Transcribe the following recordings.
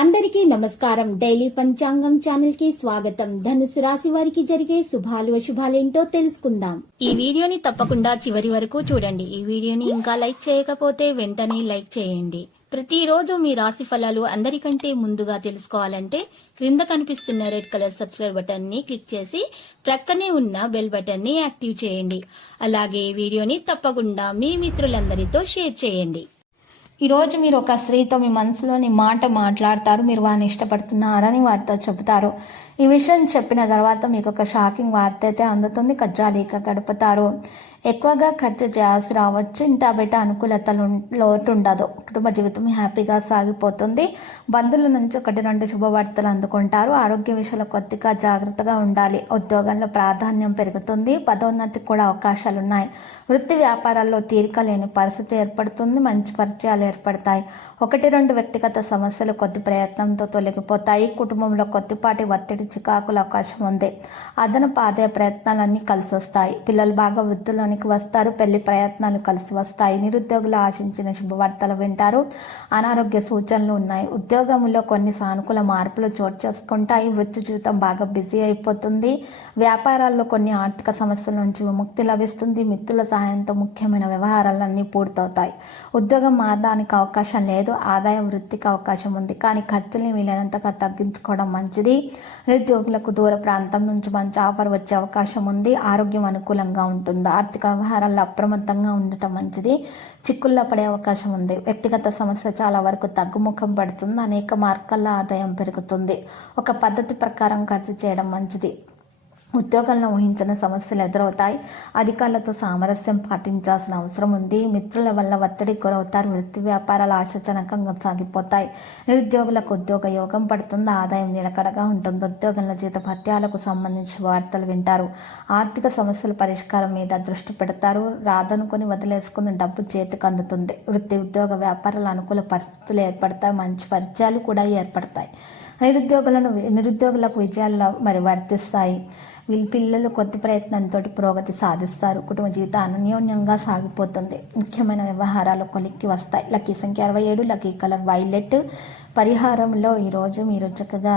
అందరికీ నమస్కారం. డైలీ పంచాంగం ఛానల్ కి స్వాగతం. ధనుసు రాశి వారికి జరిగే శుభాలు అశుభాలేంటో తెలుసుకుందాం. ఈ వీడియోని తప్పకుండా చివరి వరకు చూడండి. ఈ వీడియోని ఇంకా లైక్ చేయకపోతే వెంటనే లైక్ చేయండి. ప్రతిరోజు మీ రాశి ఫలాలు అందరికంటే ముందుగా తెలుసుకోవాలంటే క్రింద కనిపిస్తున్న రెడ్ కలర్ సబ్స్క్రైబ్ బటన్ ని క్లిక్ చేసి ప్రక్కనే ఉన్న బెల్ బటన్ ని యాక్టివ్ చేయండి. అలాగే వీడియోని తప్పకుండా మీ మిత్రులందరితో షేర్ చేయండి. ఈరోజు మీరు ఒక స్త్రీతో మీ మనసులోని మాట మాట్లాడతారు. మీరు వారిని ఇష్టపడుతున్నారని వారితో చెబుతారు. ఈ విషయం చెప్పిన తర్వాత మీకు ఒక షాకింగ్ వార్త అయితే అందుతుంది. కజ్జాలీక గడుపుతారు. ఎక్కువగా ఖర్చు చేయాల్సి రావచ్చు. ఇంటా బయట అనుకూలతలు లోటు ఉండదు. కుటుంబ జీవితం హ్యాపీగా సాగిపోతుంది. బంధువుల నుంచి 1-2 శుభవార్తలు అందుకుంటారు. ఆరోగ్య విషయంలో కొద్దిగా జాగ్రత్తగా ఉండాలి. ఉద్యోగంలో ప్రాధాన్యం పెరుగుతుంది. పదోన్నతికి కూడా అవకాశాలున్నాయి. వృత్తి వ్యాపారాల్లో తీరిక లేని పరిస్థితి ఏర్పడుతుంది. మంచి పరిచయాలు ఏర్పడతాయి. 1-2 వ్యక్తిగత సమస్యలు కొద్ది ప్రయత్నంతో తొలగిపోతాయి. కుటుంబంలో కొద్దిపాటి ఒత్తిడి చికాకుల అవకాశం ఉంది. అదనపు ఆదాయ ప్రయత్నాలన్నీ కలిసి వస్తాయి. పిల్లలు బాగా వృద్ధిలోనికి వస్తారు. పెళ్లి ప్రయత్నాలు కలిసి వస్తాయి. నిరుద్యోగులు ఆశించిన శుభవార్తలు వింటారు. అనారోగ్య సూచనలు ఉన్నాయి. ఉద్యోగంలో కొన్ని సానుకూల మార్పులు చోటు చేసుకుంటాయి. వృత్తి జీవితం బాగా బిజీ అయిపోతుంది. వ్యాపారాల్లో కొన్ని ఆర్థిక సమస్యల నుంచి విముక్తి లభిస్తుంది. మిత్రుల సహాయంతో ముఖ్యమైన వ్యవహారాలన్నీ పూర్తవుతాయి. ఉద్యోగం మారడానికి అవకాశం లేదు. ఆదాయ వృత్తికి అవకాశం ఉంది. కానీ ఖర్చుల్ని వీలైనంతగా తగ్గించుకోవడం మంచిది. నిరుద్యోగులకు దూర ప్రాంతం నుంచి మంచి ఆఫర్ వచ్చే అవకాశం ఉంది. ఆరోగ్యం అనుకూలంగా ఉంటుంది. ఆర్థిక వ్యవహారాల్లో అప్రమత్తంగా ఉండటం మంచిది. చిక్కుల్లో పడే అవకాశం ఉంది. వ్యక్తిగత సమస్య చాలా వరకు తగ్గుముఖం పడుతుంది. అనేక మార్గాల్లో ఆదాయం పెరుగుతుంది. ఒక పద్ధతి ప్రకారం ఖర్చు చేయడం మంచిది. ఉద్యోగంలో ఊహించిన సమస్యలు ఎదురవుతాయి. అధికారులతో సామరస్యం పాటించాల్సిన అవసరం ఉంది. మిత్రుల వల్ల ఒత్తిడికి గురవుతారు. వృత్తి వ్యాపారాలు ఆశాజనకంగా సాగిపోతాయి. నిరుద్యోగులకు ఉద్యోగ యోగం పడుతుంది. ఆదాయం నిలకడగా ఉంటుంది. ఉద్యోగంలో జీతభత్యాలకు సంబంధించిన వార్తలు వింటారు. ఆర్థిక సమస్యల పరిష్కారం మీద దృష్టి పెడతారు. రాదనుకుని వదిలేసుకున్న డబ్బు చేతికి అందుతుంది. వృత్తి ఉద్యోగ వ్యాపారాలు అనుకూల పరిస్థితులు ఏర్పడతాయి. మంచి పరిచయాలు కూడా ఏర్పడతాయి. నిరుద్యోగులకు విజయాలు వర్తిస్తాయి. వీళ్ళ పిల్లలు కొద్ది ప్రయత్నంతో పురోగతి సాధిస్తారు. కుటుంబ జీవితం అన్యోన్యంగా సాగిపోతుంది. ముఖ్యమైన వ్యవహారాలు కొలిక్కి వస్తాయి. లక్కీ సంఖ్య 67. Lucky colour violet. పరిహారంలో ఈరోజు మీరు చక్కగా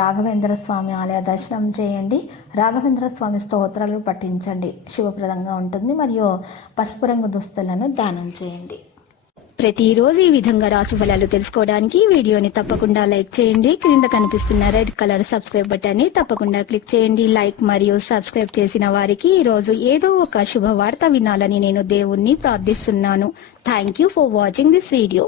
రాఘవేంద్ర స్వామి ఆలయ దర్శనం చేయండి. రాఘవేంద్ర స్వామి స్తోత్రాలు పఠించండి. శుభప్రదంగా ఉంటుంది. మరియు పసుపు రంగు దుస్తులను దానం చేయండి. ప్రతిరోజు ఈ విధంగా రాశి ఫలాలు తెలుసుకోవడానికి వీడియోని తప్పకుండా లైక్ చేయండి. క్రింద కనిపిస్తున్న రెడ్ కలర్ సబ్స్క్రైబ్ బటన్ ని తప్పకుండా క్లిక్ చేయండి. లైక్ మరియు సబ్స్క్రైబ్ చేసిన వారికి ఈ రోజు ఏదో ఒక శుభవార్త వినాలని నేను దేవుణ్ణి ప్రార్థిస్తున్నాను. Thank you for watching this video.